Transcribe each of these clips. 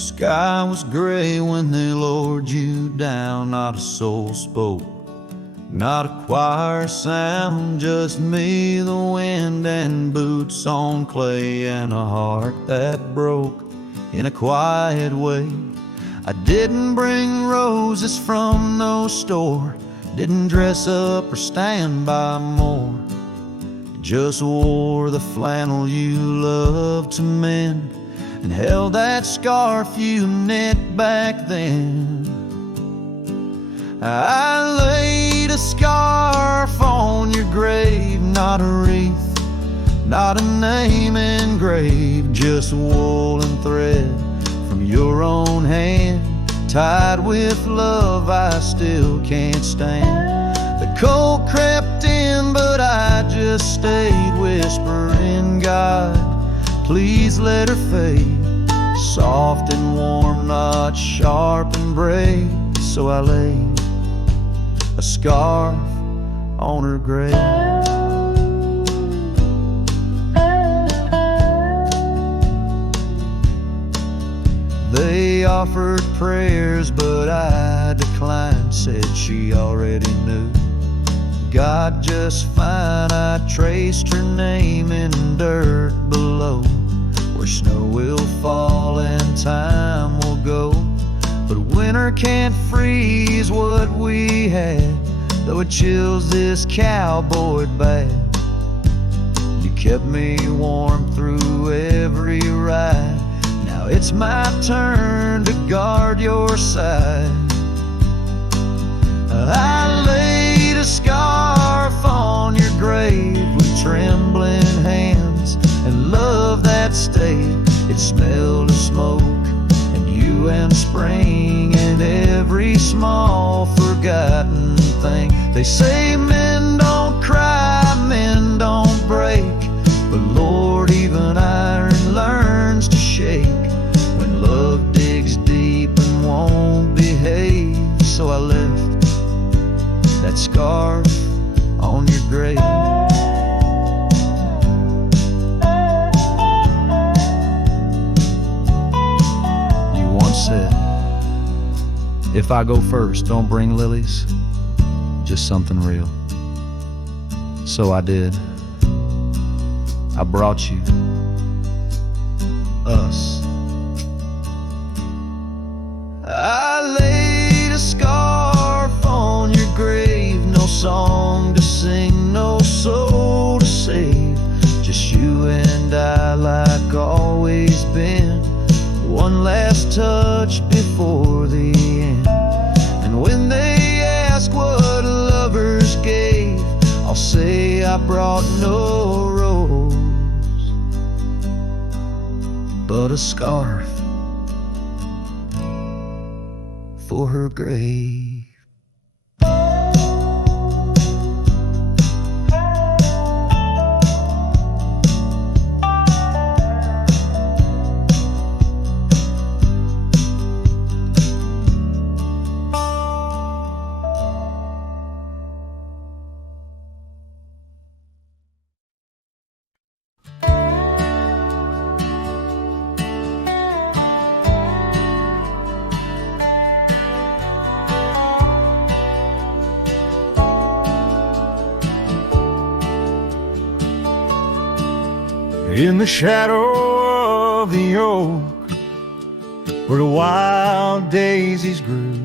The sky was gray when they lowered you down. Not a soul spoke, not a choir sound, just me, the wind, and boots on clay, and a heart that broke in a quiet way. I didn't bring roses from no store, didn't dress up or stand by more, just wore the flannel you loved to mend, and held that scarf you knit back then. I laid a scarf on your grave, not a wreath, not a name engraved, just wool and thread from your own hand, tied with love I still can't stand. The cold crept in, but I just stayed, whispering, God, please let her fade. Soft and warm, not sharp and brave. So I laid a scarf on her grave. They offered prayers, but I declined, said she already knew God just fine. I traced her name in dirt below, where snow will fall and time will go, but winter can't freeze what we had, though it chills this cowboy bad. You kept me warm through every ride, now it's my turn to guard your side. I laid a scarf on your grave with trembling hands and love that stayed. It smelled of smoke and you and spring and every small forgotten thing. They say men don't cry, men don't break, but Lord, even iron learns to shake when love digs deep and won't behave. So I left that scarf on your grave. You once said, if I go first, don't bring lilies, just something real. So I did. I brought you us. I laid a scarf on your grave, no song to sing, no soul to save, just you and I like always been. One last touch before the end. And when they ask what lovers gave, I'll say I brought no rose, but a scarf for her grave. In the shadow of the oak, where the wild daisies grew,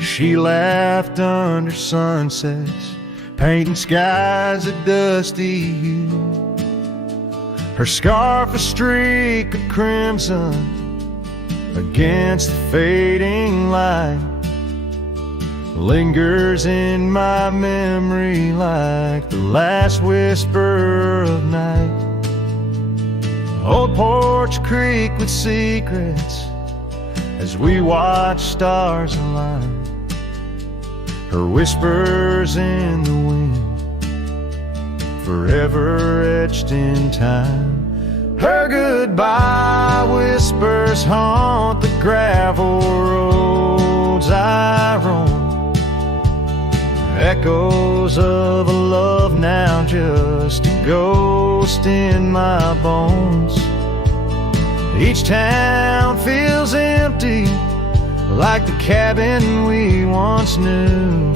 she laughed under sunsets, painting skies a dusty hue. Her scarf a streak of crimson against the fading light, lingers in my memory like the last whisper of night. Old Porch Creek with secrets as we watch stars align, her whispers in the wind forever etched in time. Her goodbye whispers haunt the gravel roads I roam, echoes of a love now just a ghost in my bones. Each town feels empty, like the cabin we once knew.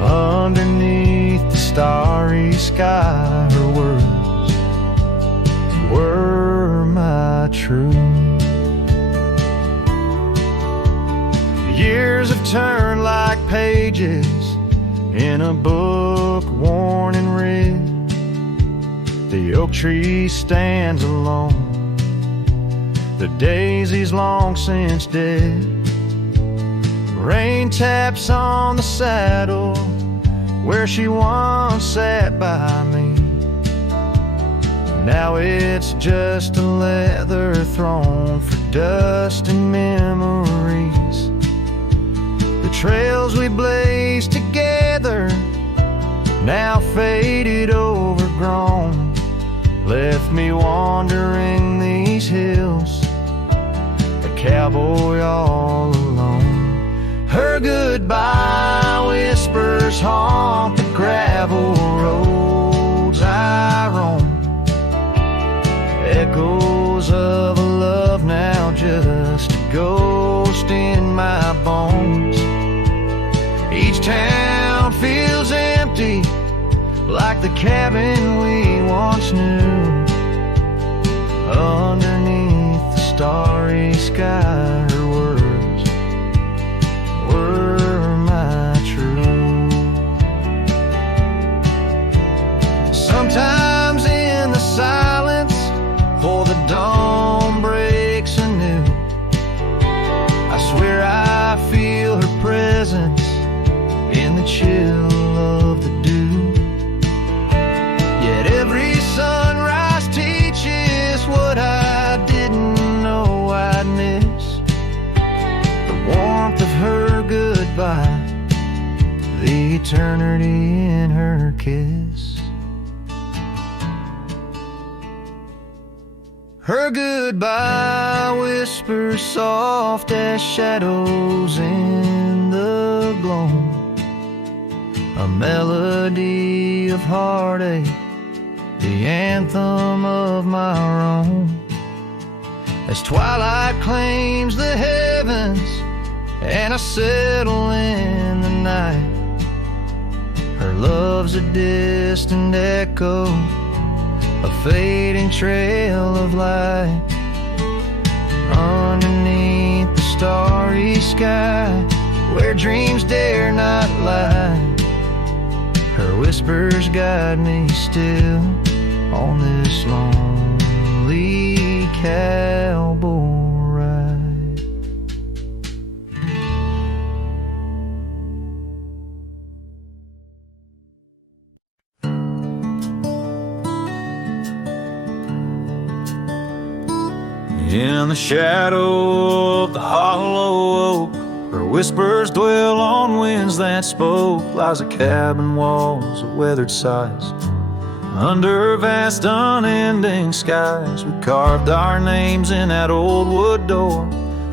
Underneath the starry sky, her words were my truth. Years have turned like pages in a book worn and read. The oak tree stands alone, the daisy's long since dead. Rain taps on the saddle where she once sat by me. Now it's just a leather throne for dust and memories. The trails we blazed together, now faded, overgrown, left me wandering these hills, a cowboy all alone. Her goodbye whispers haunt the gravel roads I roam, echoes of a love now just a ghost in my bones. Each town feels empty, like the cabin we once knew. Underneath the starry sky, her words were my truth. Sometimes in the silence, before the dawn breaks anew, I swear I feel her presence in the chill of the dew. Yet every sunrise teaches what I didn't know I'd miss. The warmth of her goodbye, the eternity in her kiss. Her goodbye whispers soft as shadows in the gloam, a melody of heartache, the anthem of my own. As twilight claims the heavens and I settle in the night, her love's a distant echo, a fading trail of light. Underneath the starry sky, where dreams dare not lie, her whispers guide me still on this lonely cowboy ride. In the shadow of the hollow oak, her whispers dwell on winds that spoke, lies a cabin walls of weathered sighs. Under vast unending skies, we carved our names in that old wood door,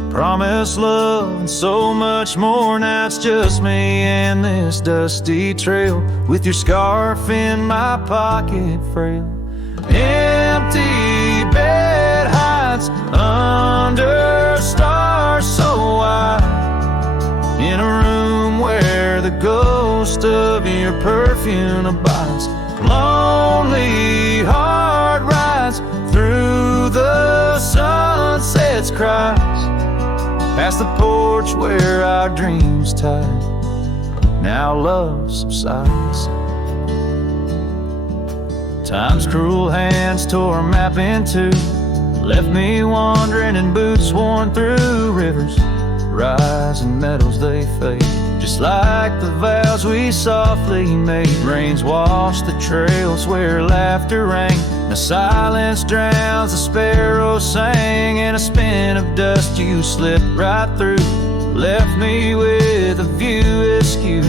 promised love and so much more. Now it's just me and this dusty trail, with your scarf in my pocket frail. Empty bed hides under stars so wide, in a room where the ghost of your perfume abides. Lonely heart rides through the sunset's cries, past the porch where our dreams tied. Now love subsides. Time's cruel hands tore a map in two, left me wandering in boots worn through rivers, rising meadows they fade, just like the vows we softly made. Rains wash the trails where laughter rang, the silence drowns the sparrows sang. In a spin of dust you slipped right through, left me with a view askew.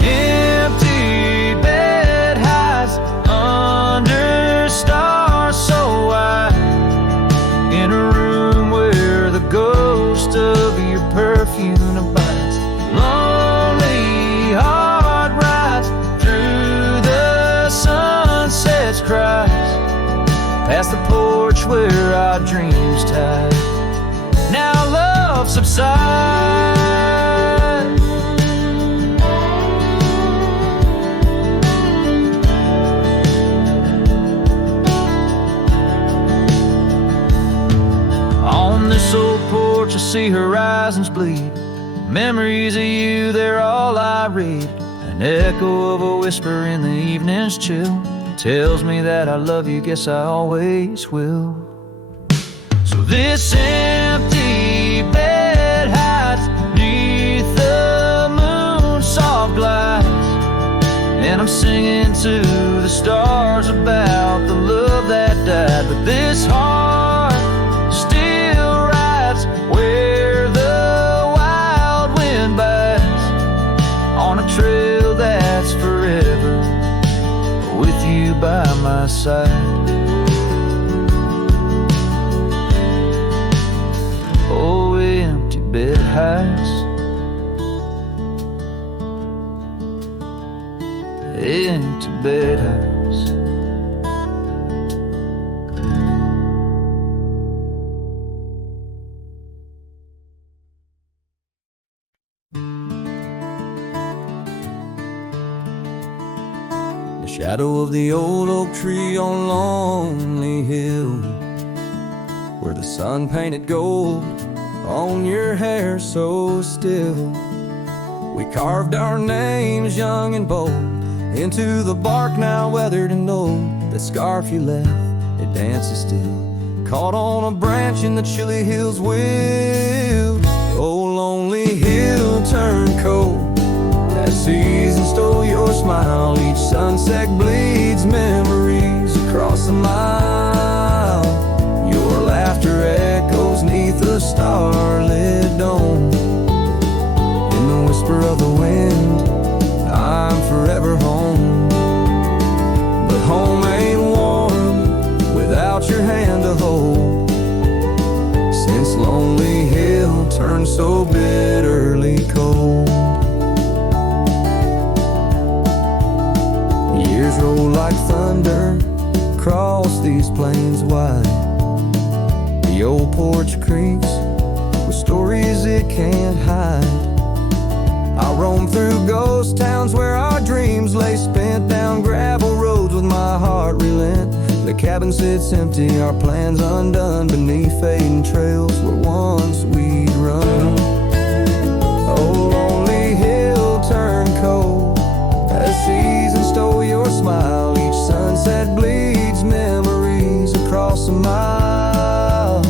Empty bed hides under stars so wide, in a room where the ghost of your perfume abides. Lonely heart rides through the sunset's cries, past the porch where our our dreams tied. Now love subsides. On this old porch I see horizons bleed. Memories of you, they're all I read. An echo of a whisper in the evening's chill tells me that I love you, guess I always will. So this empty bed hides beneath the moon's soft lights, and I'm singing to the stars about the love that died. But this heart still rides where the wild wind bites, on a trail that's forever with you by my side. Oh, empty bed hides, empty bed hides. Shadow of the old oak tree on Lonely Hill, where the sun painted gold on your hair so still. We carved our names young and bold into the bark now weathered and old. That scarf you left, it dances still, caught on a branch in the chilly hills will. Oh, lonely hill turned cold, that season stole your smile. Each sunset bleeds memories across the mile. Your laughter echoes neath the starlit dome. In the whisper of the wind, I'm forever home. But home ain't warm without your hand to hold. Since Lonely Hill turned so bitterly cold. Years roll like thunder across these plains wide. The old porch creaks with stories it can't hide. I roam through ghost towns where our dreams lay spent, down gravel roads with my heart relent. The cabin sits empty, our plans undone, beneath fading trails where once we'd run. Oh, lonely hill turned cold, as season stole your smile. Each sunset bleeds memories across a mile.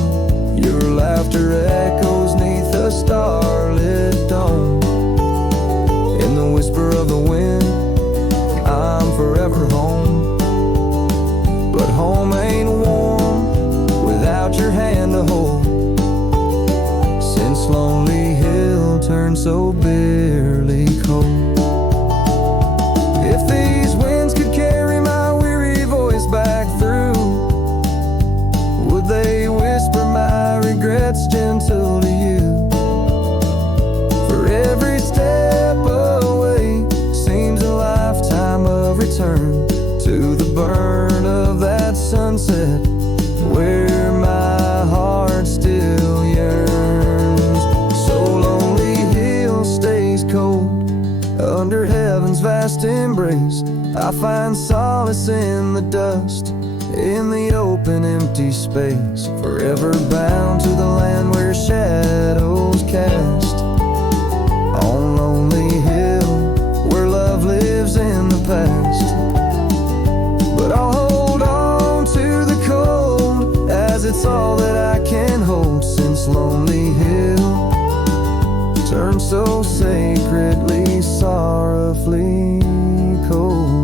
Your laughter echoes neath a starlit dome. In the whisper of the wind, I'm forever home. But home ain't warm without your hand to hold. Since Lonely Hill turned so bitterly cold. If these winds could carry my weary voice back through, would they whisper my regrets gentle to you? For every step away seems a lifetime of return to the burn of that sunset where my heart still yearns. So Lonely Hill stays cold under heaven's vast embrace. I find solace in the dust, in the open empty space, forever bound to the land where shadows cast. On Lonely Hill, where love lives in the past. But I'll hold on to the cold, as it's all that I can hold. Since Lonely Hill turned so sacredly, sorrowfully cold.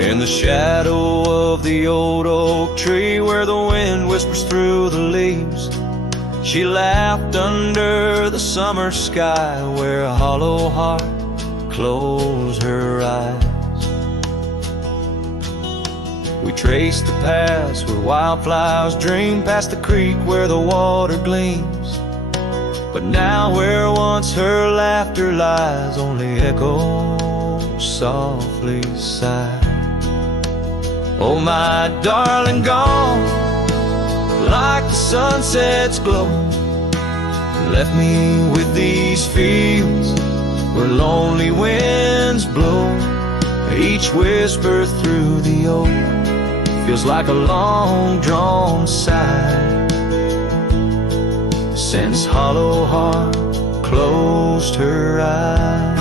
In the shadow of the old oak tree, where the wind whispers through the leaves, She laughed under the summer sky where a hollow heart closed her eyes. We traced the paths where wildflowers dream, past the creek where the water gleams. But now where once her laughter lies, only echoes softly sigh. Oh, my darling, gone like the sunset's glow, left me with these fields where lonely winds blow. Each whisper through the oak feels like a long-drawn sigh, since hollow heart closed her eyes.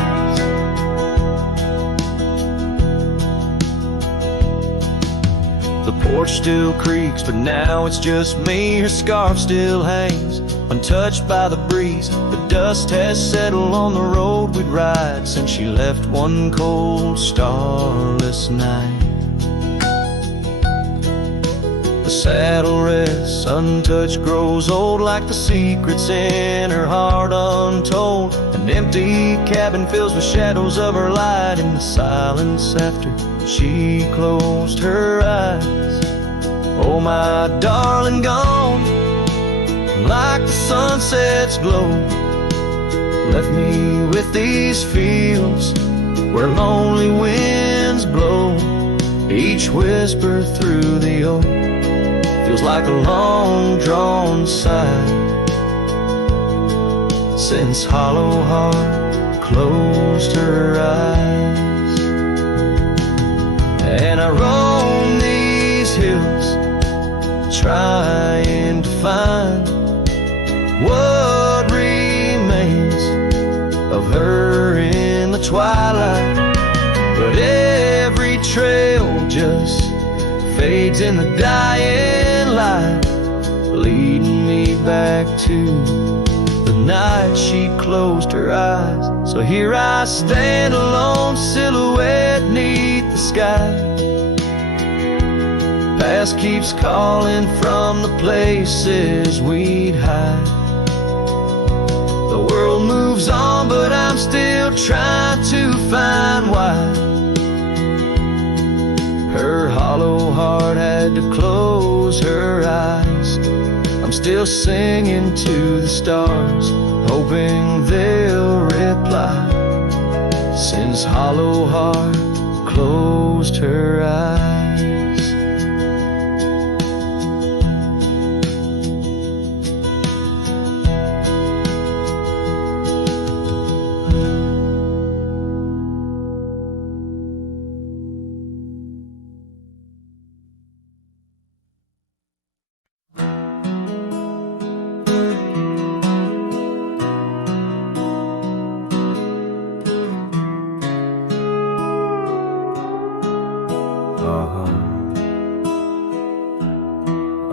The porch still creaks, but now it's just me. Her scarf still hangs, untouched by the breeze. The dust has settled on the road we'd ride since she left one cold, starless night. The saddle rests, untouched, grows old, like the secrets in her heart untold. An empty cabin fills with shadows of her light in the silence after she closed her eyes. Oh, my darling, gone like the sunset's glow, left me with these fields where lonely winds blow. Each whisper through the oak feels like a long-drawn sigh, since hollow heart closed her eyes. And I roam these hills trying to find what remains of her in the twilight, but every trail just fades in the dying light, leading me back to the night she closed her eyes. So here I stand, a lone silhouette neath the sky. Past keeps calling from the places we'd hide. The world moves on, but I'm still trying to find why her hollow heart had to close her eyes. I'm still singing to the stars, hoping they'll reply, since hollow heart closed her eyes.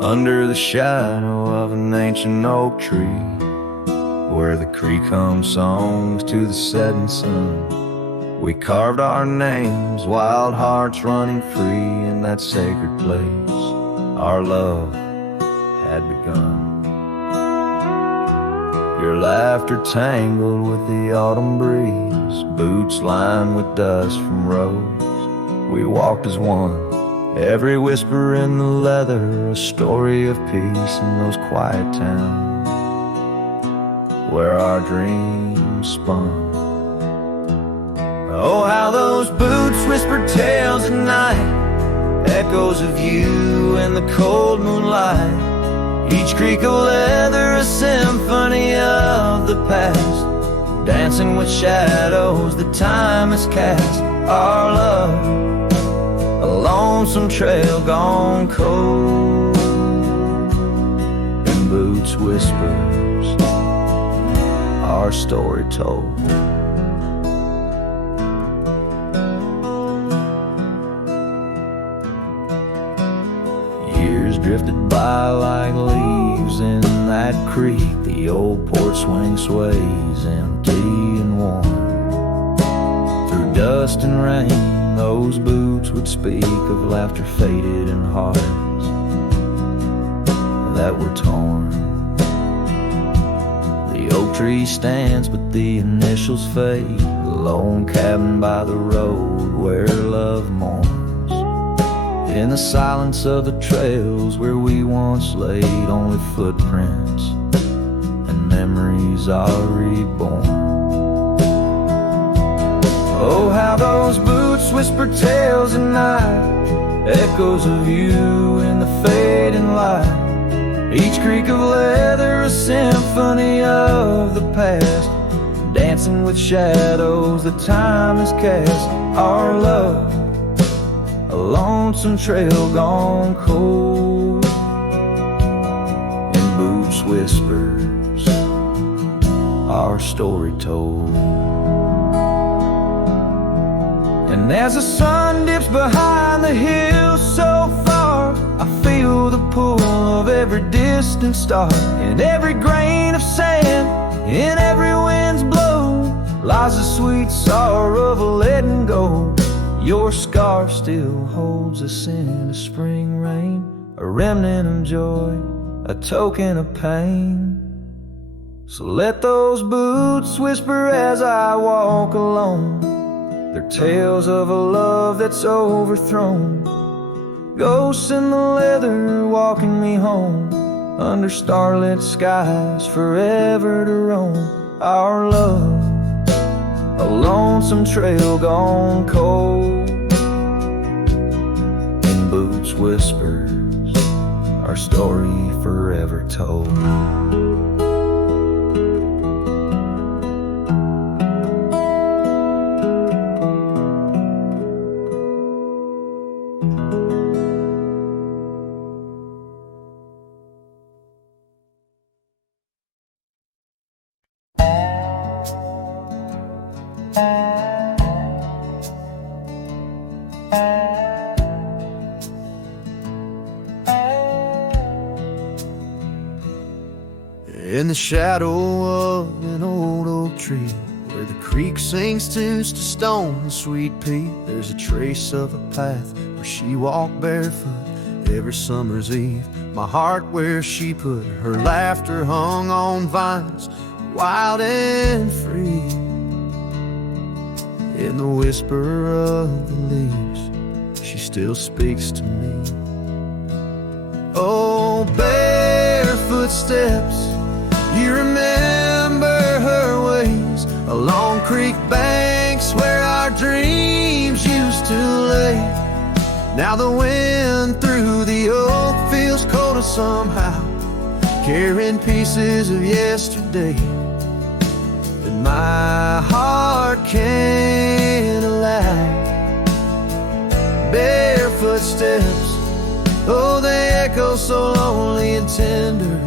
Under the shadow of an ancient oak tree, where the creek hums songs to the setting sun, we carved our names, wild hearts running free in that sacred place our love had begun. Your laughter tangled with the autumn breeze, boots lined with dust from roads. We walked as one, every whisper in the leather, a story of peace in those quiet towns where our dreams spun. Oh, how those boots whispered tales at night, echoes of you in the cold moonlight. Each creak of leather, a symphony of the past, dancing with shadows that time has cast. Our love, a lonesome trail gone cold, and boots whispers, our story told. Years drifted by like leaves in that creek. The old porch swing sways empty and warm. Through dust and rain, those boots would speak of laughter faded and hearts that were torn. tree stands, but the initials fade. A lone cabin by the road where love mourns. In the silence of the trails where we once laid, only footprints and memories are reborn. Oh, how those boots whisper tales at night, echoes of you in the fading light. Each creak of leather a symphony of the past, dancing with shadows that time has cast. Our love, a lonesome trail gone cold, in boots whispers, our story told. And as the sun dips behind the hills so far, I feel the pull of every distant star. In every grain of sand, in every wind's blow, lies the sweet sorrow of letting go. Your scarf still holds a scent of spring rain, a remnant of joy, a token of pain. So let those boots whisper as I walk alone, they're tales of a love that's overthrown. Ghosts in the leather walking me home, under starlit skies forever to roam. Our love, a lonesome trail gone cold, in boots whispers, our story forever told. In the shadow of an old oak tree, where the creek sings tunes to stone and sweet pea, there's a trace of a path where she walked barefoot every summer's eve. My heart where she put her laughter hung on vines, wild and free. In the whisper of the leaves, she still speaks to me. Oh, barefoot steps, you remember her ways along creek banks where our dreams used to lay. Now the wind through the oak feels colder somehow, carrying pieces of yesterday that my heart can't allow. Barefoot steps, oh, they echo so lonely and tender.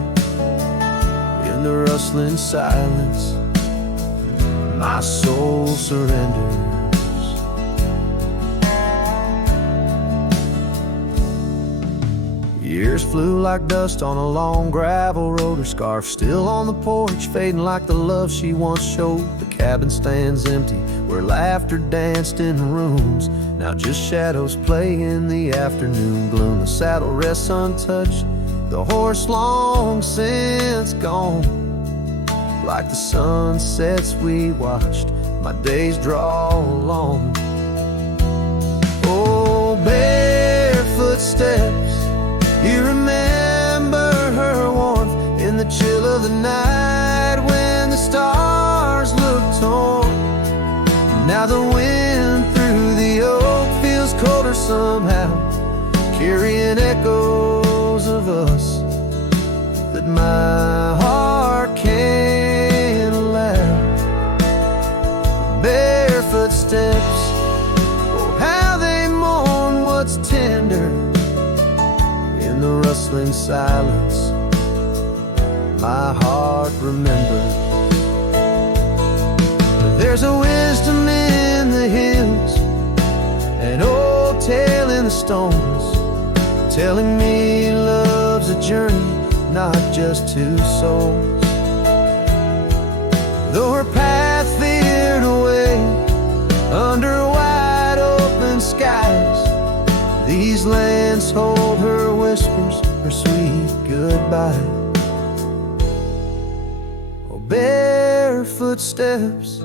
In the rustling silence, my soul surrenders. Years flew like dust on a long gravel road. Her scarf still on the porch, fading like the love she once showed. The cabin stands empty, where laughter danced in the rooms. Now just shadows play in the afternoon gloom. The saddle rests untouched, the horse long since gone. Like the sunsets we watched, my days draw long. Oh, barefoot steps, you remember her warmth in the chill of the night when the stars looked torn. Now the wind through the oak feels colder somehow, carrying echoes of us that my heart can't allow. Barefoot steps, oh, how they mourn what's tender. In the rustling silence, my heart remembers. There's a wisdom in the hills, an old tale in the stones, telling me love's a journey, not just two souls. Though her path veered away under wide open skies, these lands hold her whispers, her sweet goodbye. Oh, baby, barefoot steps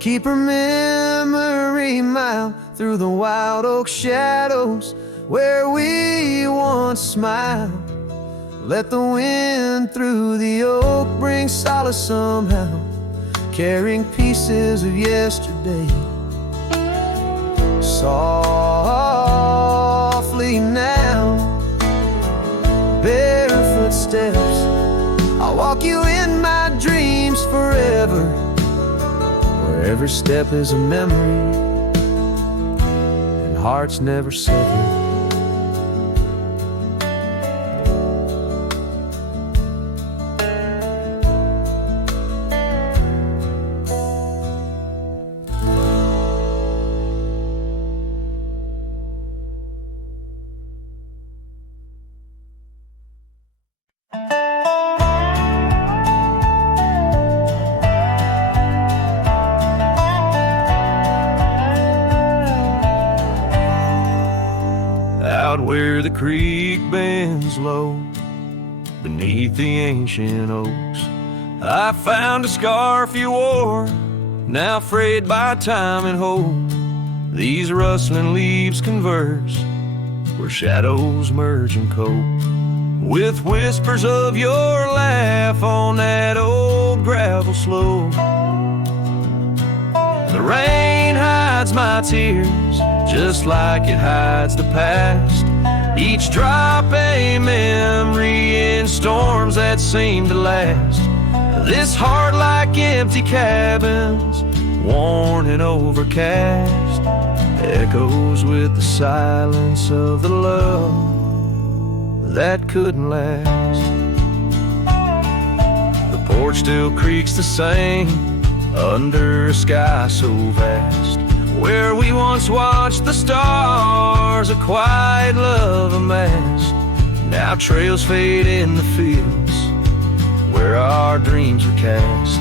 keep her memory mild through the wild oak shadows where we once smiled. Let the wind through the oak bring solace somehow, carrying pieces of yesterday. Softly now, barefoot steps, I'll walk you in my dreams forever, where every step is a memory and hearts never sever. Out where the creek bends low, beneath the ancient oaks, I found a scarf you wore, now frayed by time and hope. These rustling leaves converse, where shadows merge and cope, with whispers of your laugh on that old gravel slope. The rain hides my tears, just like it hides the past. Each drop a memory in storms that seem to last. This heart like empty cabins, worn and overcast, echoes with the silence of the love that couldn't last. The porch still creaks the same under a sky so vast, where we once watched the stars, a quiet love amassed. Now trails fade in the fields where our dreams were cast.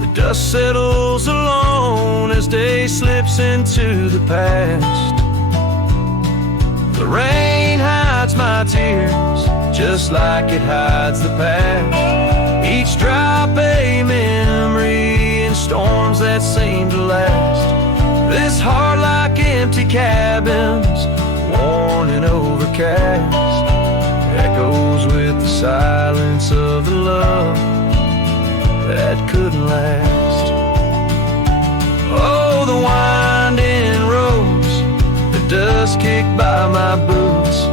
The dust settles alone as day slips into the past. The rain hides my tears, just like it hides the past. Each drop a memory in storms that seem to last. This heart like empty cabins, worn and overcast, echoes with the silence of the love that couldn't last. Oh, the winding roads, the dust kicked by my boots,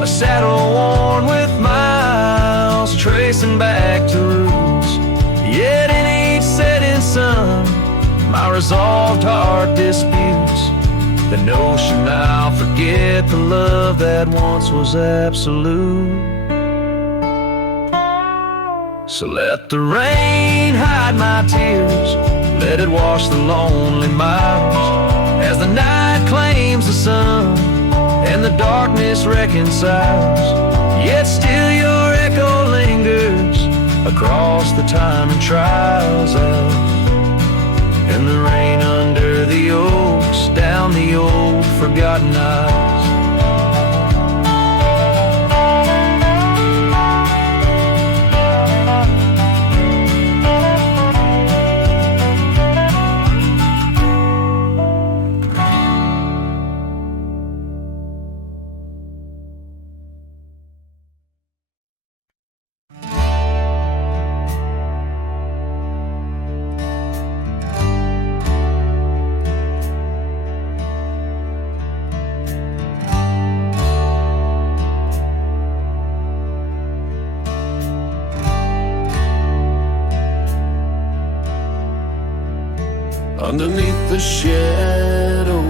a saddle worn with miles, tracing back to roots. Yet in each setting sun, my resolved heart disputes the notion I'll forget the love that once was absolute. So let the rain hide my tears, let it wash the lonely miles, as the night claims the sun and the darkness reconciles. Yet still your echo lingers across the time and trials of, and the rain under the oaks, down the old forgotten aisles. Underneath the shadow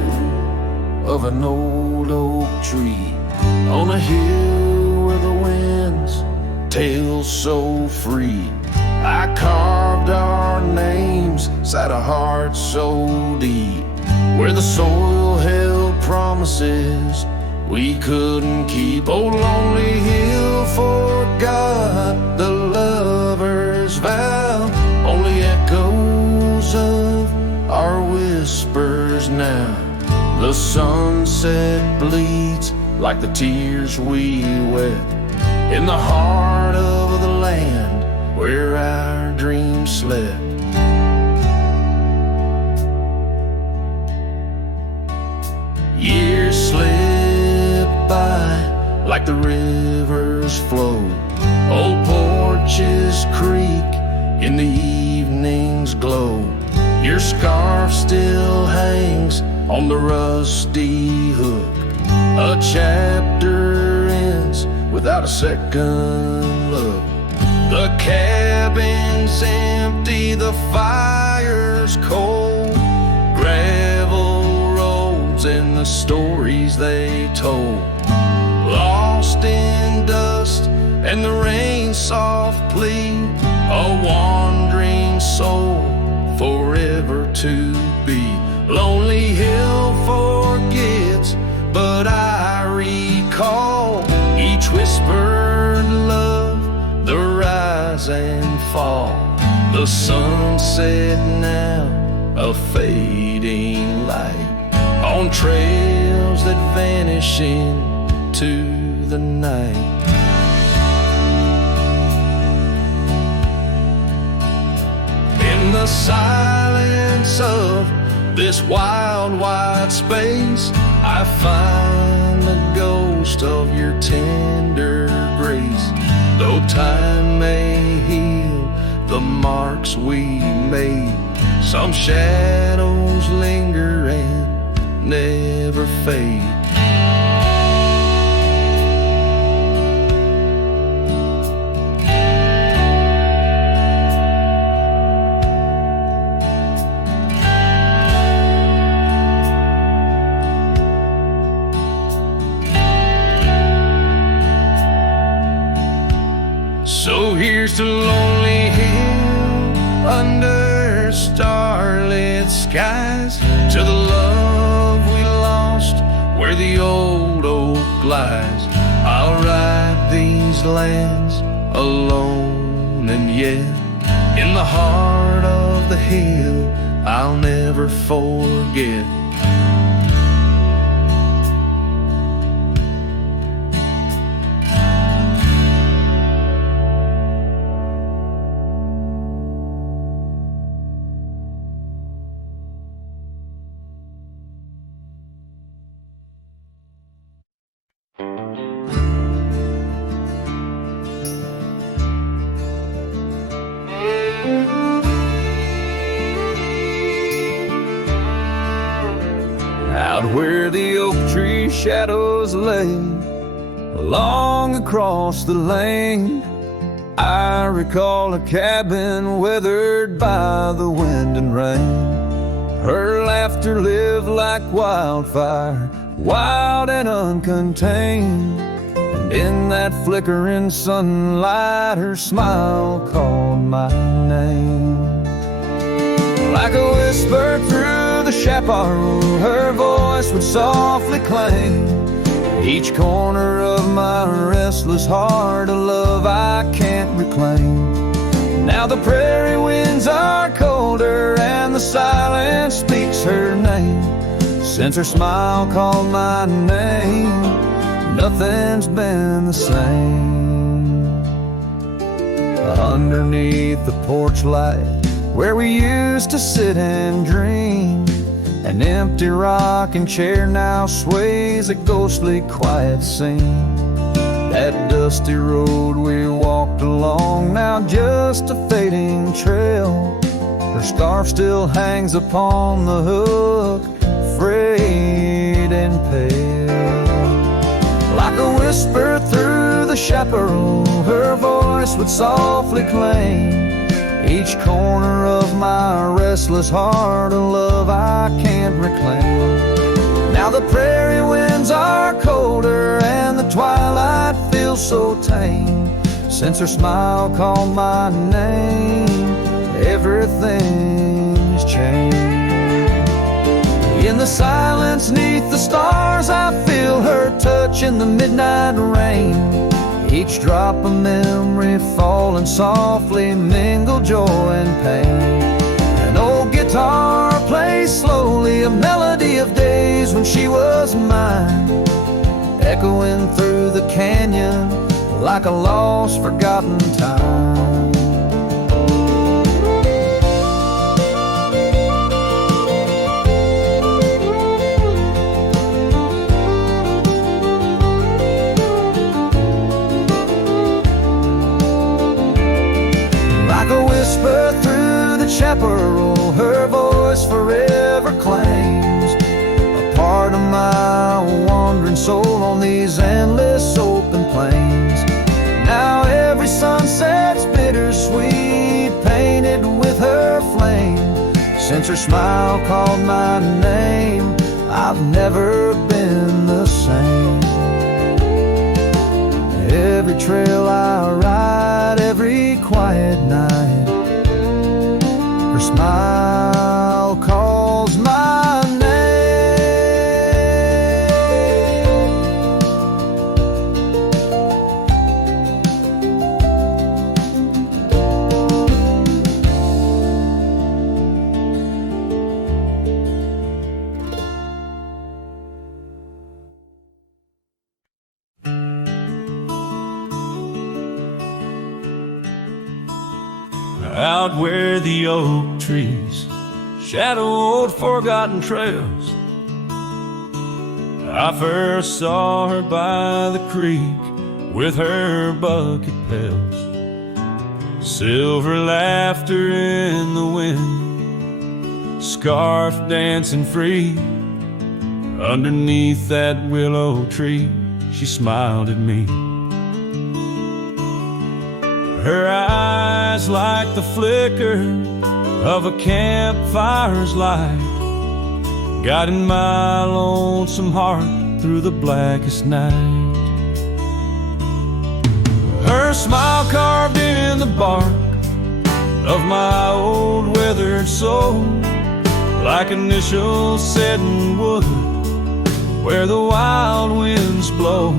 of an old oak tree, on a hill where the winds tail so free, I carved our names, sat a heart so deep, where the soil held promises we couldn't keep. Oh, lonely hill forgot the lover's vow, only echoes of our whispers now. The sunset bleeds like the tears we wept in the heart of the land where our dreams slept. in the evening's glow. Your scarf still hangs on the rusty hook. A chapter ends without a second look. The cabin's empty, the fire's cold. Gravel roads and the stories they told. Lost in dust and the rain's soft plea. A wandering soul forever to be. Lonely Hill forgets, but I recall each whispered love, the rise and fall. The sunset now, a fading light on trails that vanish into the night. In the silence of this wild, wide space, I find the ghost of your tender grace. Though time may heal the marks we made, some shadows linger and never fade. So here's to Lonely Hill under starlit skies, to the love we lost where the old oak lies. I'll ride these lands alone, and yet in the heart of the hill I'll never forget. Out where the oak tree shadows lay, along across the lane, I recall a cabin weathered by the wind and rain. Her laughter lived like wildfire, wild and uncontained, and in that flickering sunlight her smile called my name. Like a whisper through the chaparral, her voice would softly clang. Each corner of my restless heart, a love I can't reclaim. Now the prairie winds are colder and the silence speaks her name. Since her smile called my name, nothing's been the same. Underneath the porch light where we used to sit and dream, an empty rocking chair now sways a ghostly quiet scene. That dusty road we walked along, now just a fading trail. Her scarf still hangs upon the hook, frayed and pale. Like a whisper through the chaparral, her voice would softly claim. Each corner of my restless heart, a love I can't reclaim. Now the prairie winds are colder and the twilight feels so tame. Since her smile called my name, everything's changed. In the silence neath the stars, I feel her touch in the midnight rain. Each drop of memory falling softly mingle joy and pain. An old guitar plays slowly a melody of days when she was mine, echoing through the canyon like a lost forgotten time. Like a whisper chaparral, her voice forever claims a part of my wandering soul on these endless open plains. Now every sunset's bittersweet, painted with her flame. Since her smile called my name, I've never been the same. Every trail I ride, every quiet night, her smile calls my name. Out where the oak trees shadow old forgotten trails, I first saw her by the creek with her bucket pails. Silver laughter in the wind, scarf dancing free. Underneath that willow tree, she smiled at me. Her eyes like the flicker of a campfire's light, guiding my lonesome heart through the blackest night. Her smile carved in the bark of my old weathered soul, like initials set in wood where the wild winds blow.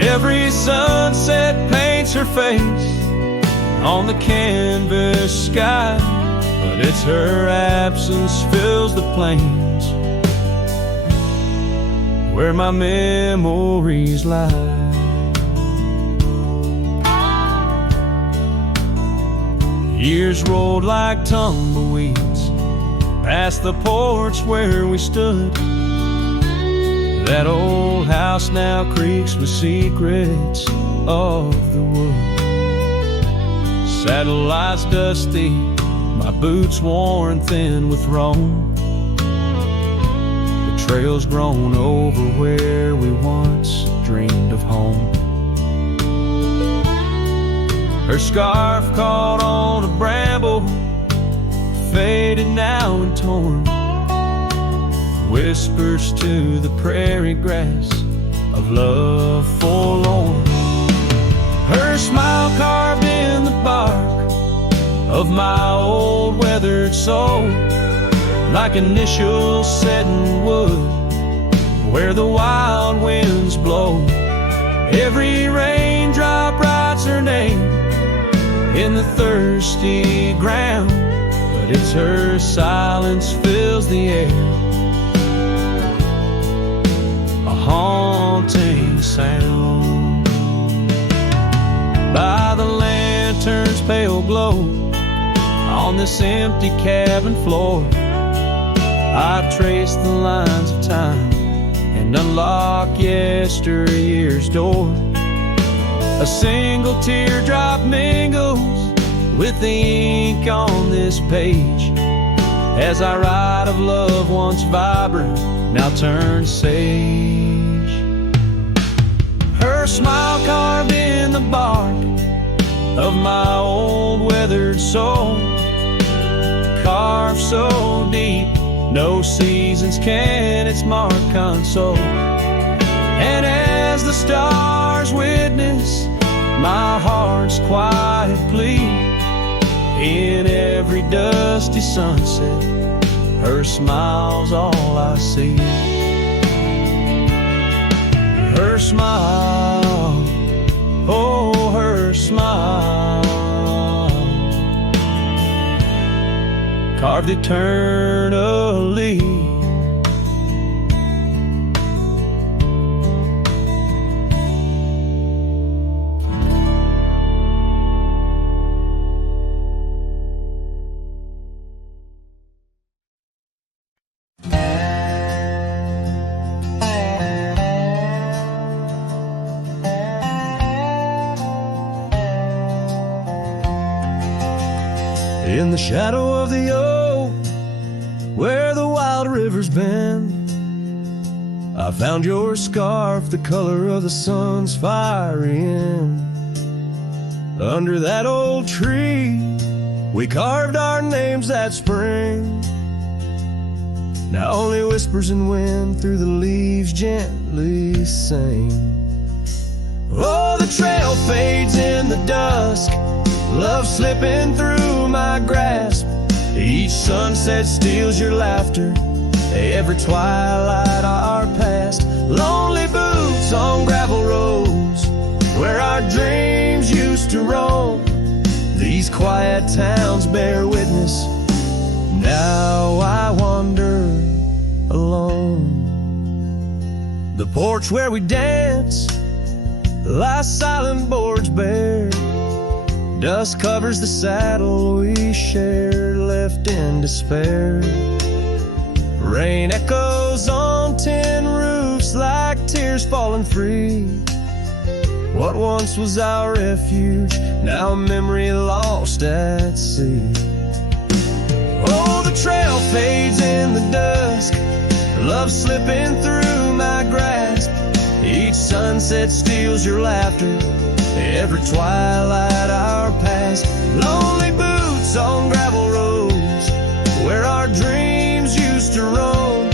Every sunset paints her face on the canvas sky, but it's her absence fills the plains where my memories lie. Years rolled like tumbleweeds past the porch where we stood. That old house now creaks with secrets of the wood. Satellites dusty, my boots worn thin with Rome. The trail's grown over where we once dreamed of home. Her scarf caught on a bramble, faded now and torn, whispers to the prairie grass of love forlorn. Her smile carved in the bark of my old weathered soul, like initials set in wood where the wild winds blow. Every raindrop writes her name in the thirsty ground, but it's her silence fills the air, a haunting sound. By the lantern's pale glow on this empty cabin floor, I trace the lines of time and unlock yesteryear's door. A single teardrop mingles with the ink on this page as I write of love once vibrant, now turned sage. Her smile carved in the bark of my old weathered soul, carved so deep no seasons can its mark console. And as the stars witness my heart's quiet plea, in every dusty sunset her smile's all I see. Her smile, oh her smile, carved eternally. In the shadow of the oak, where the wild river's bend, I found your scarf, the color of the sun's fiery end. Under that old tree, we carved our names that spring. Now only whispers and wind through the leaves gently sing. Oh, the trail fades in the dusk, love slipping through my grasp. Each sunset steals your laughter, every twilight our past. Lonely boots on gravel roads, where our dreams used to roam. These quiet towns bear witness, now I wander alone. The porch where we dance lies silent, boards bare. Dust covers the saddle we shared, left in despair. Rain echoes on tin roofs like tears falling free. What once was our refuge, now a memory lost at sea. Oh, the trail fades in the dusk, love slipping through my grasp. Each sunset steals your laughter, every twilight our past. Lonely boots on gravel roads, where our dreams used to roam.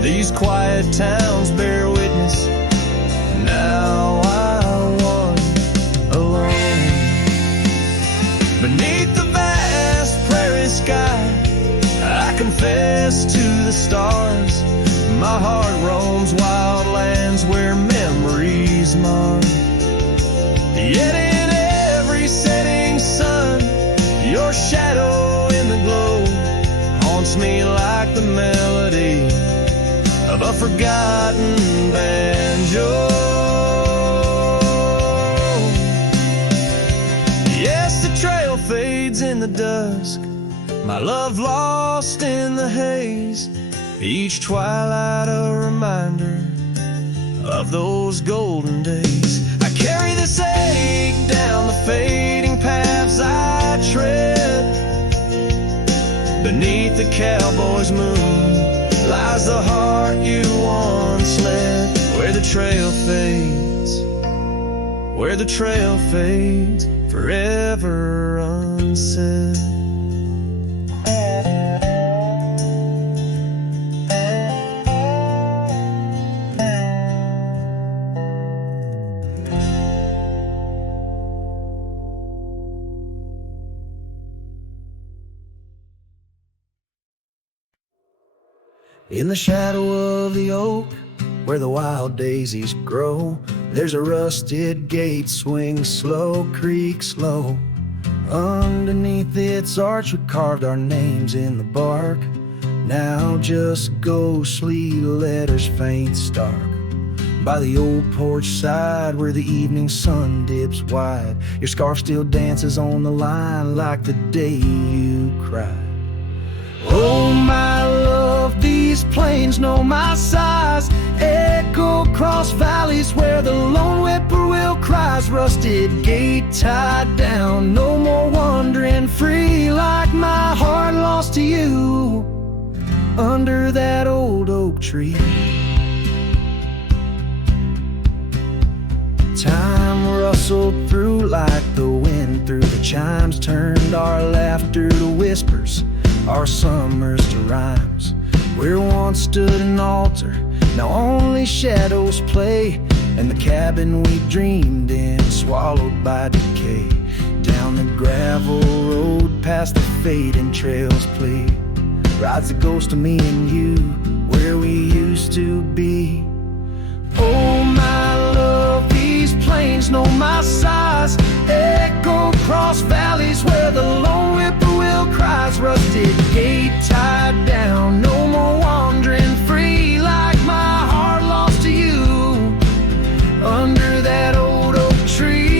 These quiet towns bear witness, now I wander alone. Beneath the vast prairie sky, I confess to the stars. My heart roams wild lands where memories mar. Yet in every setting sun, your shadow in the glow haunts me like the melody of a forgotten banjo. Yes, the trail fades in the dusk, my love lost in the haze. Each twilight a reminder of those golden days. I carry this ache down the fading paths I tread. Beneath the cowboy's moon lies the heart you once led. Where the trail fades, where the trail fades, forever unsaid. In the shadow of the oak, where the wild daisies grow, there's a rusted gate swings slow, creaks low. Underneath its arch we carved our names in the bark, now just ghostly letters faint stark. By the old porch side where the evening sun dips wide, your scarf still dances on the line like the day you cried. Oh my love, these plains know my size, echo across valleys where the lone whippoorwill cries. Rusted gate tied down, no more wandering free, like my heart lost to you under that old oak tree. Time rustled through like the wind through the chimes, turned our laughter to whispers, our summers to rhymes. Where once stood an altar, now only shadows play, and the cabin we dreamed in swallowed by decay. Down the gravel road past the fading trails play, rides the ghost of me and you, where we used to be. Oh my love, these plains know my size, echo across valleys where the lone whippoorwill cries. Rusted gate tied down, no more wandering free, like my heart lost to you under that old oak tree.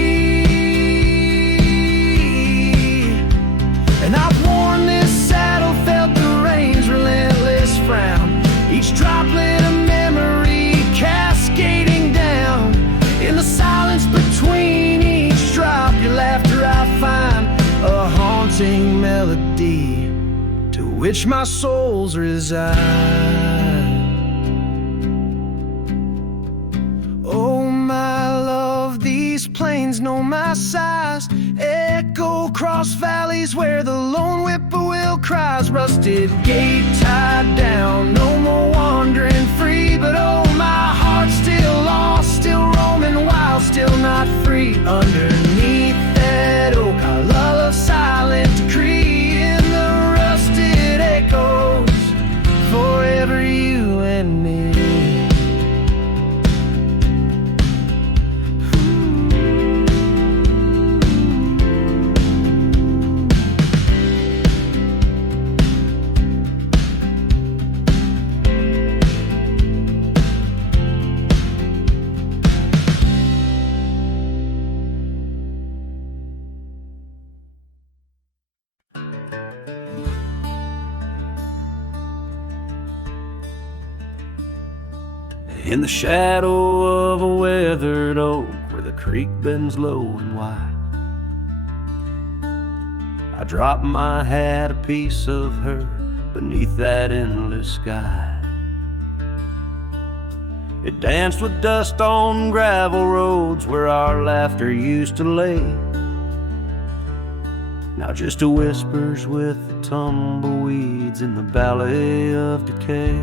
And I've worn this saddle, felt the rain's relentless frown, each droplet of memory cascading down. In the silence between each drop, your laughter I find a haunting everlasting melody to which my souls reside. Oh, my love, these plains know my size, echo across valleys where the lone whippoorwill cries. Rusted gate tied down, no more wandering free, but oh, my heart's still lost, still roaming wild, still not free. Underneath that oak, our love silent decree in the rusted echoes, forever you and me. In the shadow of a weathered oak where the creek bends low and wide, I drop my hat, a piece of her, beneath that endless sky. It danced with dust on gravel roads where our laughter used to lay. Now just a whispers with the tumbleweeds in the valley of decay.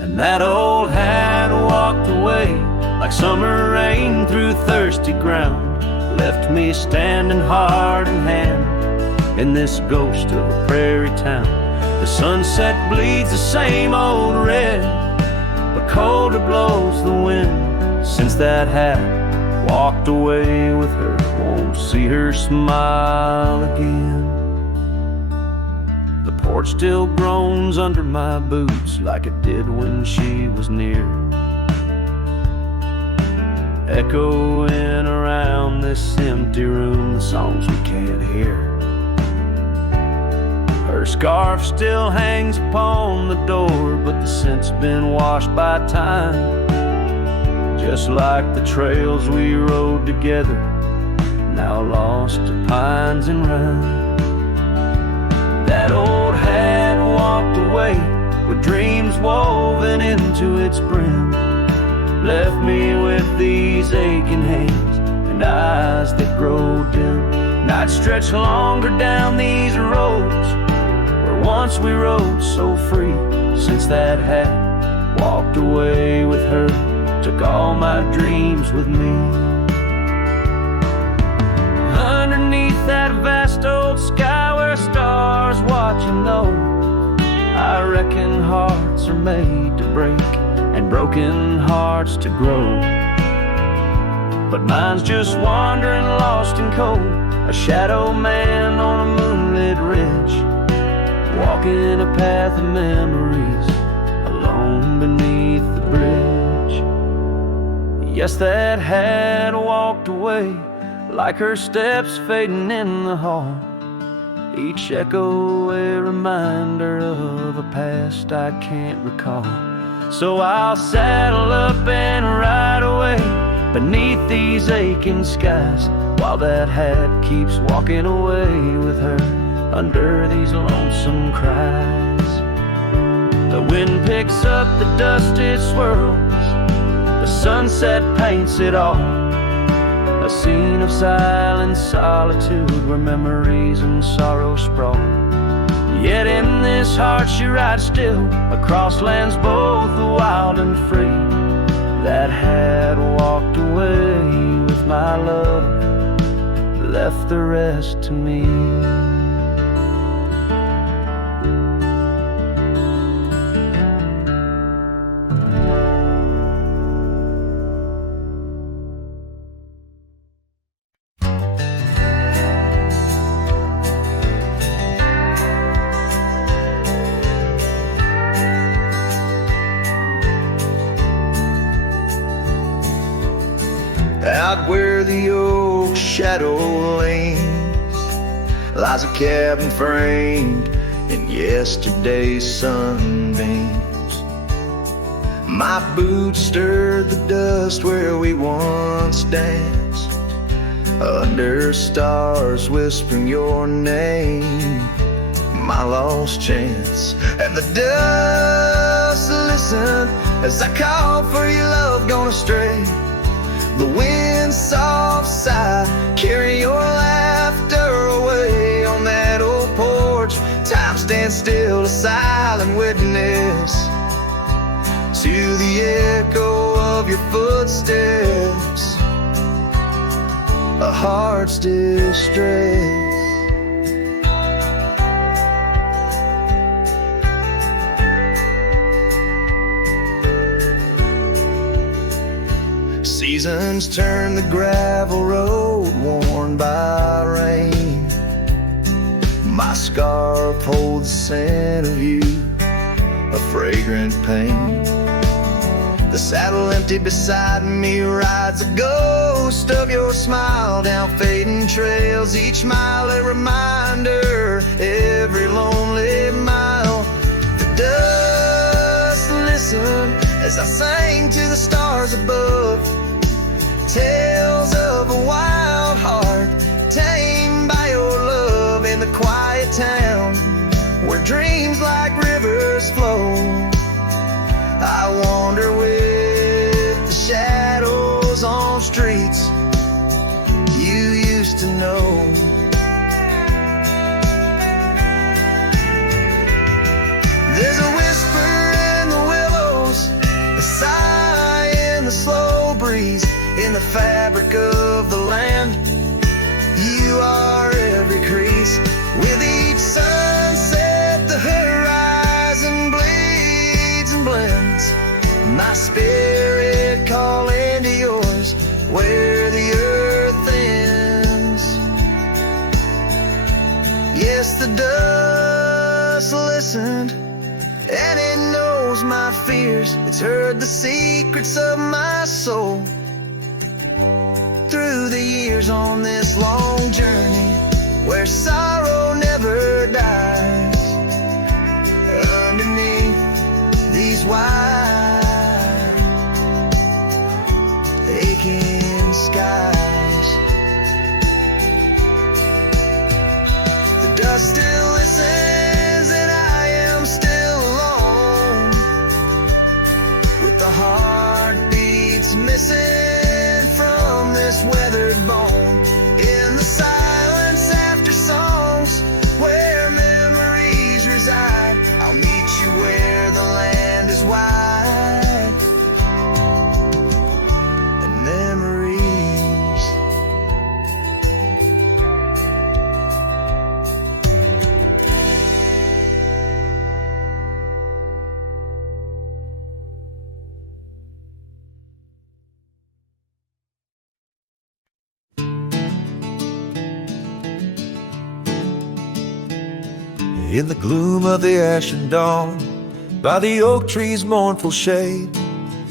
And that old hat walked away like summer rain through thirsty ground, left me standing heart in hand in this ghost of a prairie town. The sunset bleeds the same old red, but colder blows the wind. Since that hat walked away with her, won't see her smile again. The porch still groans under my boots like it did when she was near, echoing around this empty room the songs we can't hear. Her scarf still hangs upon the door, but the scent's been washed by time, just like the trails we rode together, now lost to pines and rime. That old hat walked away with dreams woven into its brim, left me with these aching hands and eyes that grow dim. Nights stretch longer down these roads where once we rode so free. Since that hat walked away with her, took all my dreams with me. Underneath that vast old sky where stars watch and know, I reckon hearts are made to break and broken hearts to grow. But mine's just wandering lost and cold, a shadow man on a moonlit ridge, walking a path of memories alone beneath the bridge. Yes, that hat walked away like her steps fading in the hall, each echo a reminder of a past I can't recall. So I'll saddle up and ride away beneath these aching skies, while that hat keeps walking away with her under these lonesome cries. The wind picks up the dust it swirls, the sunset paints it all, a scene of silent solitude where memories and sorrow sprawl. Yet in this heart she rides still across lands both wild and free. That hat walked away with my love, left the rest to me. Out where the oak shadow lanes lies a cabin framed in yesterday's sunbeams. My boots stirred the dust where we once danced, under stars whispering your name, my lost chance. And the dust listen as I call for your love gone astray. The wind's soft sigh carry your laughter away. On that old porch time stands still, a silent witness to the echo of your footsteps, a heart's distress. Seasons turn the gravel road worn by rain. My scarf holds the scent of you, a fragrant pain. The saddle empty beside me rides a ghost of your smile down fading trails. Each mile a reminder, every lonely mile. The dust listen as I sang to the stars above. Tales of a wild heart tamed by your love in the quiet town where dreams like rivers flow. I wander with the shadows on streets you used to know. There's a whisper in the willows, a sigh in the slow breeze, in the fabric of the land. You are every crease. With each sunset the horizon bleeds and blends, my spirit calling to yours where the earth ends. Yes, the dust listened and it knows my fears. It's heard the secrets of my soul through the years on this long journey where sorrow never dies. Underneath these wide aching skies, the dust still listens and I am still alone, with the heartbeats missing from this weathered bone. In the silence after songs where memories reside, I'll meet you where the land is wide and memories. In the gloom of the ashen dawn, by the oak tree's mournful shade,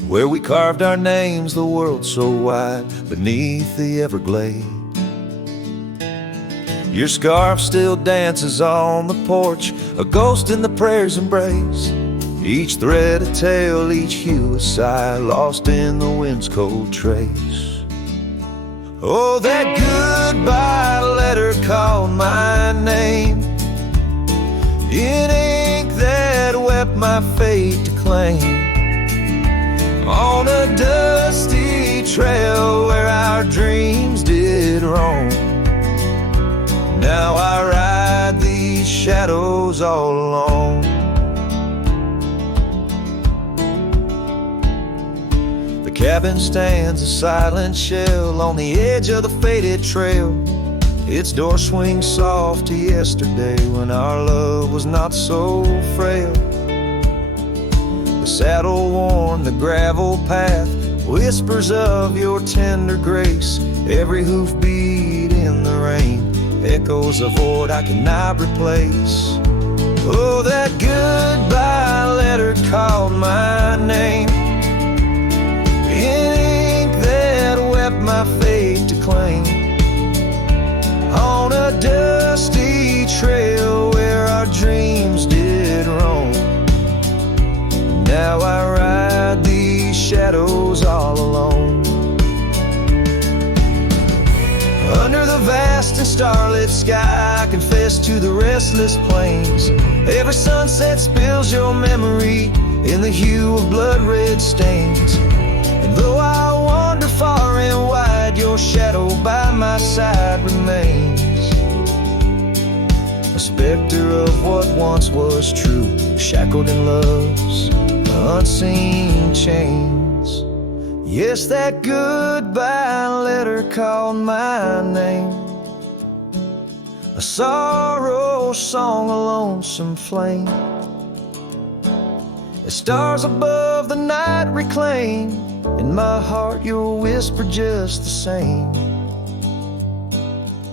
where we carved our names, the world so wide, beneath the everglade. Your scarf still dances on the porch, a ghost in the prayer's embrace. Each thread a tale, each hue a sigh, lost in the wind's cold trace. Oh, that goodbye letter called my name in ink that wept my fate to claim, on a dusty trail where our dreams did roam. Now I ride these shadows all alone. The cabin stands a silent shell on the edge of the faded trail. Its door swings soft to yesterday when our love was not so frail. The saddle worn, the gravel path, whispers of your tender grace. Every hoofbeat in the rain, echoes a void I cannot replace. Oh, that goodbye letter called my name in ink that wept my fate to claim, on a dusty trail where our dreams did roam. Now I ride these shadows all alone. starlit sky, confess to the restless plains. Every sunset spills your memory in the hue of blood-red stains. And though I wander far and wide, your shadow by my side remains. A specter of what once was true, shackled in love's unseen chains. Yes, that goodbye letter called my name, a sorrow song, a lonesome flame. As stars above the night reclaim, in my heart your whisper just the same.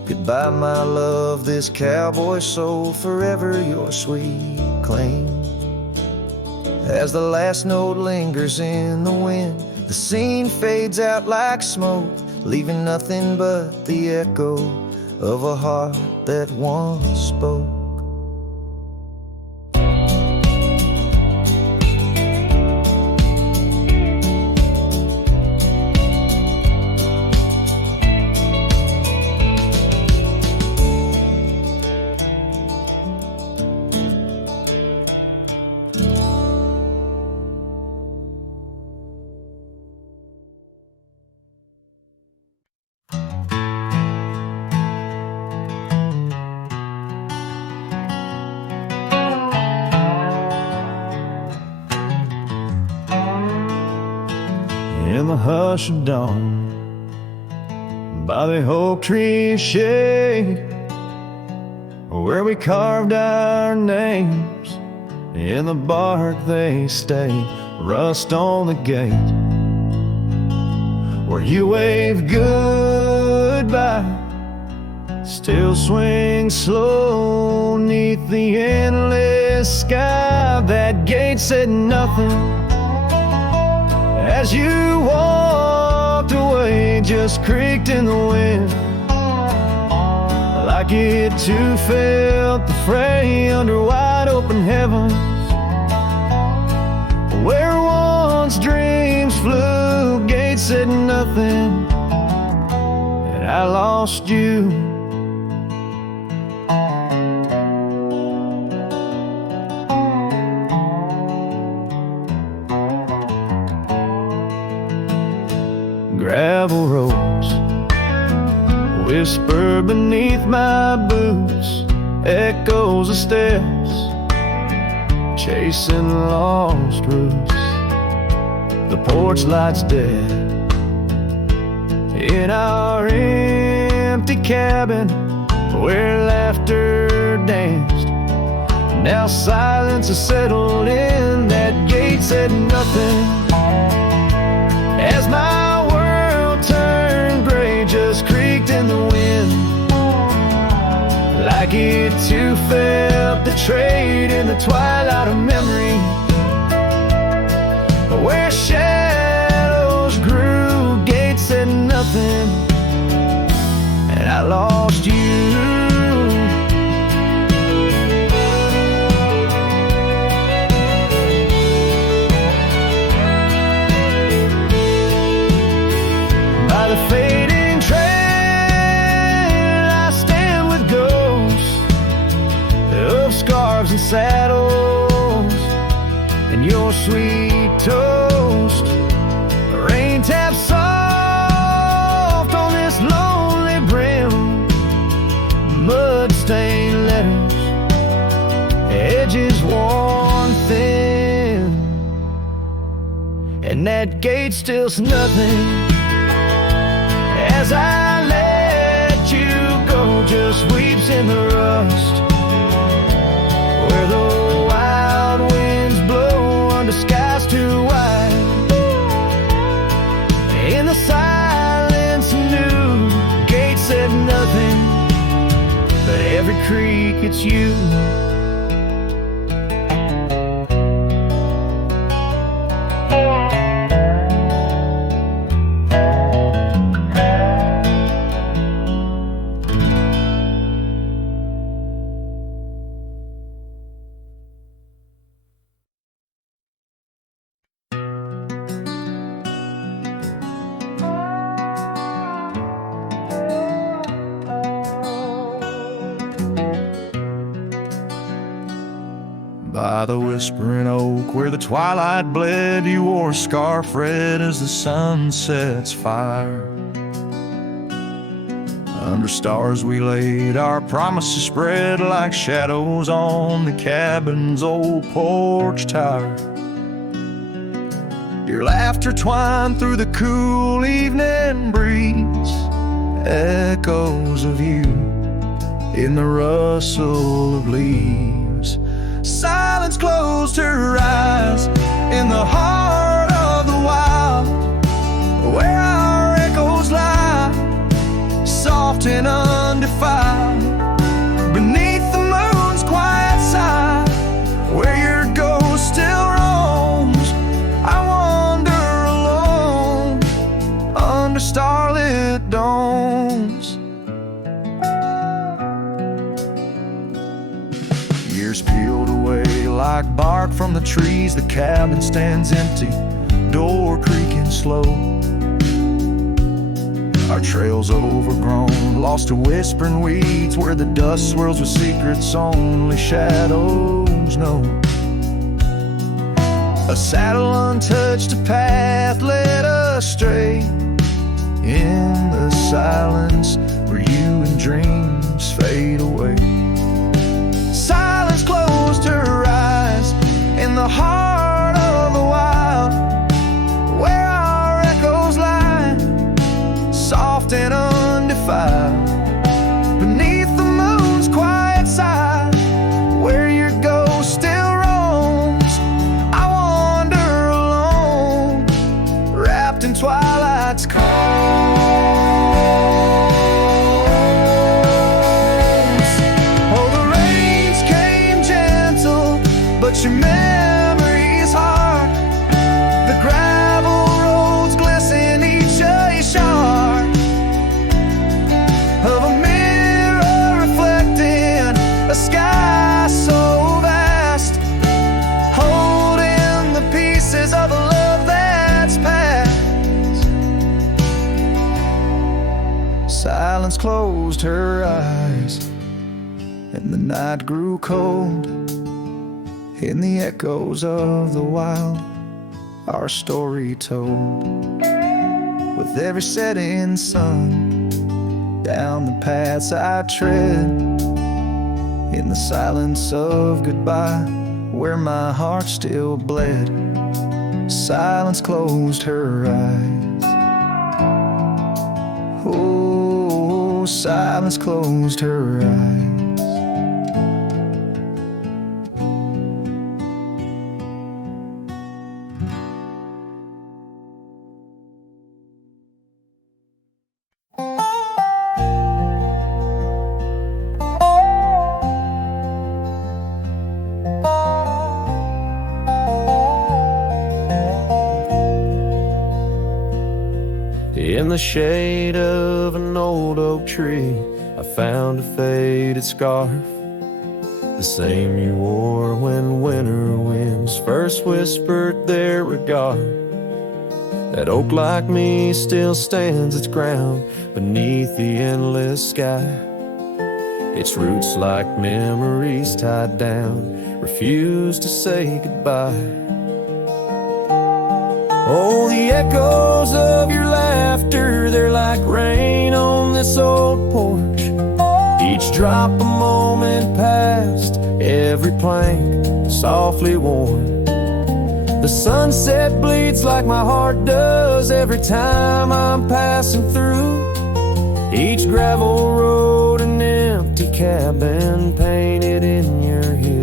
Goodbye, my love, this cowboy soul, forever your sweet claim. As the last note lingers in the wind, the scene fades out like smoke, leaving nothing but the echo of a heart that once spoke. In the hush of dawn, by the oak tree shade, where we carved our names, in the bark they stay, rust on the gate, where you wave goodbye, still swing slow neath the endless sky. That gate said nothing as you walked away, just creaked in the wind, like it too felt the fray under wide open heavens, where once dreams flew. Gate said nothing, and I lost you. Gravel roads whisper beneath my boots, echoes of steps chasing lost roots. The porch light's dead in our empty cabin, where laughter danced. Now silence has settled in. That gate said nothing as my turned gray, just creaked in the wind, like it too felt betrayed in the twilight of memory, where shadows grew. Gate said nothing, and I lost you. By the fading trail I stand with ghosts of scarves and saddles, and your sweet toast. The rain taps soft on this lonely brim, mud-stained letters, edges worn thin, and that gate still's nothing as I let you go, just weeps in the rust, where the wild winds blow under skies too wide. In the silence new, Gate said nothing, but every creak it's you. By the whispering oak where the twilight bled, you wore a scarf red as the sun sets fire. Under stars we laid our promises spread like shadows on the cabin's old porch tower. Your laughter twined through the cool evening breeze, echoes of you in the rustle of leaves. Silence closed her eyes in the heart of the wild, where our echoes lie, soft and undefiled, beneath the moon's quiet side, where your ghost still roams. I wander alone under starlit domes. Years peeled away like bark from the trees. The cabin stands empty, door creaking slow. Our trails overgrown, lost to whispering weeds, where the dust swirls with secrets only shadows know. A saddle untouched, a path led astray in the silence where you and dreams fade away. Silence closed her eyes in the heart of the wild, where our echoes lie, soft and undefiled, beneath the moon's quiet side, where your ghost still roams. I wander alone, wrapped in twilight's calms. Oh, the rains came gentle, but your memory's hard. The gravel roads glisten, each a shard of a mirror reflecting a sky so vast, holding the pieces of a love that's past. Silence closed her eyes, and the night grew cold. In the echoes of the wild, our story told. With every setting sun, down the paths I tread, in the silence of goodbye, where my heart still bled. Silence closed her eyes. Oh, silence closed her eyes. In the shade of an old oak tree, I found a faded scarf, the same you wore when winter winds first whispered their regard. That oak like me still stands its ground beneath the endless sky, its roots like memories tied down, refuse to say goodbye. Oh, the echoes of your laughter, they're like rain on this old porch. Each drop a moment past, every plank softly worn. The sunset bleeds like my heart does every time I'm passing through. Each gravel road, an empty cabin painted in your hue.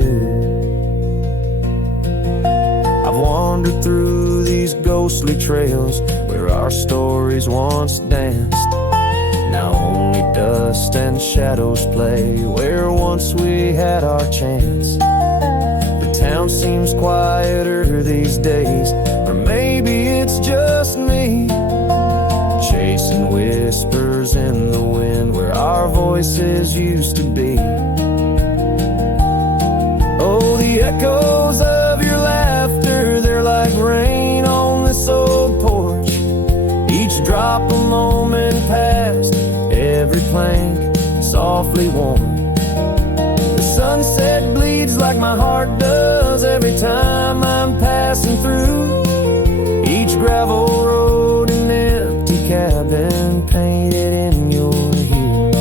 I've wandered through these ghostly trails where our stories once danced. Now only dust and shadows play where once we had our chance. The town seems quieter these days, or maybe it's just me, chasing whispers in the wind where our voices used to be. Oh, the echoes of your laughter, they're like rain on this old porch. Each drop a moment past, every plank softly worn. The sunset bleeds like my heart does does every time I'm passing through each gravel road and empty cabin painted in your hue.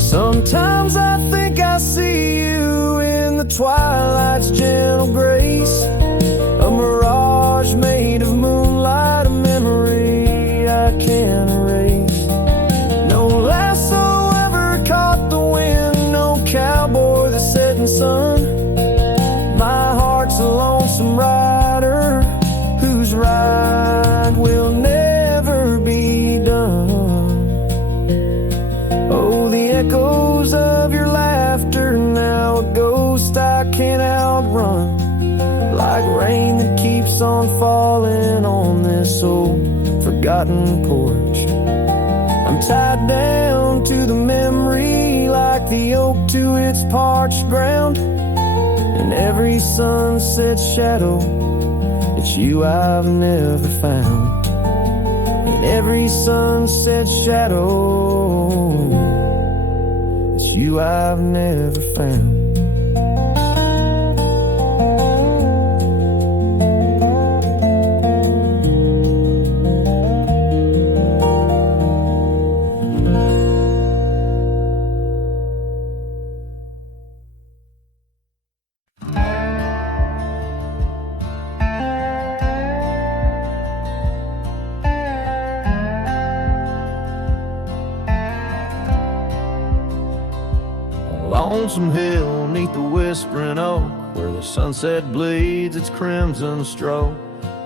Sometimes I think I see you in the twilight's gentle grace, a mirage made of moonlight, a memory I can't erase. No lasso ever caught the wind, no cowboy the setting sun. My heart's a lonesome rider whose ride will never be done. Oh, the echoes of your laughter, now a ghost I can't outrun, like rain that keeps on falling on this old forgotten porch. I'm tied down to the memory like the oak to its parched ground. In every sunset shadow, it's you I've never found. In every sunset shadow, it's you I've never found. Lonesome hill neath the whispering oak, where the sunset bleeds its crimson stroke.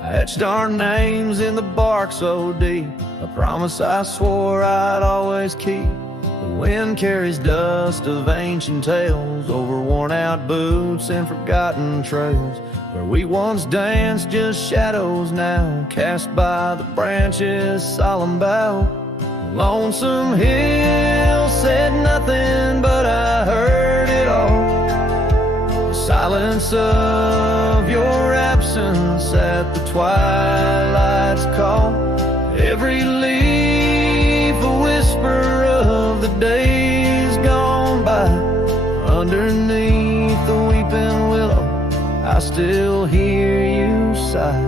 I etched our names in the bark so deep, a promise I swore I'd always keep. The wind carries dust of ancient tales over worn-out boots and forgotten trails. Where we once danced, just shadows now, cast by the branches' solemn bough. Lonesome hill said nothing, but I heard it all. The silence of your absence at the twilight's call. Every leaf a whisper of the days gone by. Underneath the weeping willow, I still hear you sigh.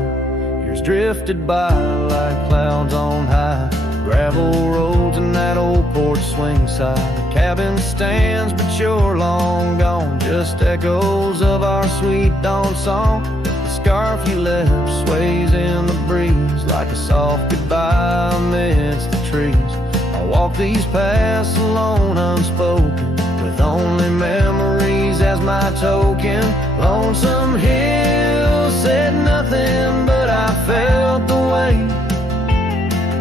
Years drifted by like clouds on high. Gravel roads and that old porch swing side. The cabin stands, but you're long gone. Just echoes of our sweet dawn song. The scarf you left sways in the breeze like a soft goodbye amidst the trees. I walk these paths alone, unspoken, with only memories as my token. Lonesome hill said nothing, but I felt the weight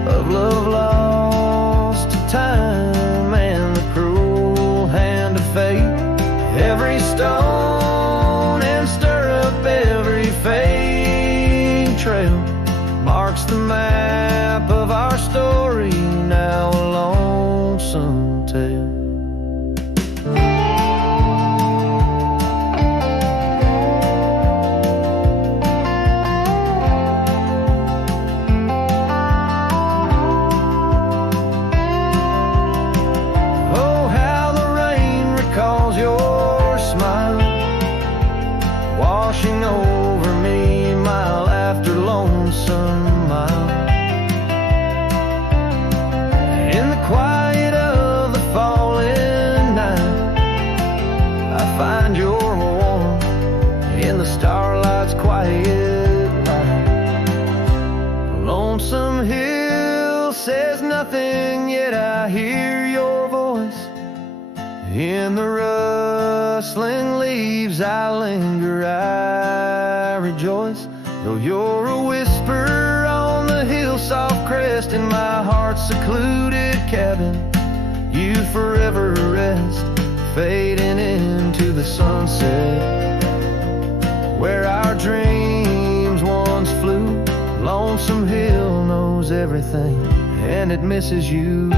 of love lost to time and the cruel hand of fate. Every stone and stirrup, every fading trail marks the map of our story, now a lonesome tale. Over me mile after lonesome mile. In the quiet of the falling night, I find your warmth in the starlight's quiet light. Lonesome hill says nothing, yet I hear your voice. In the rustling leaves I linger, I rejoice. Though you're a whisper on the hill soft crest, in my heart's secluded cabin you forever rest, fading into the sunset where our dreams once flew. Lonesome hill knows everything and it misses you.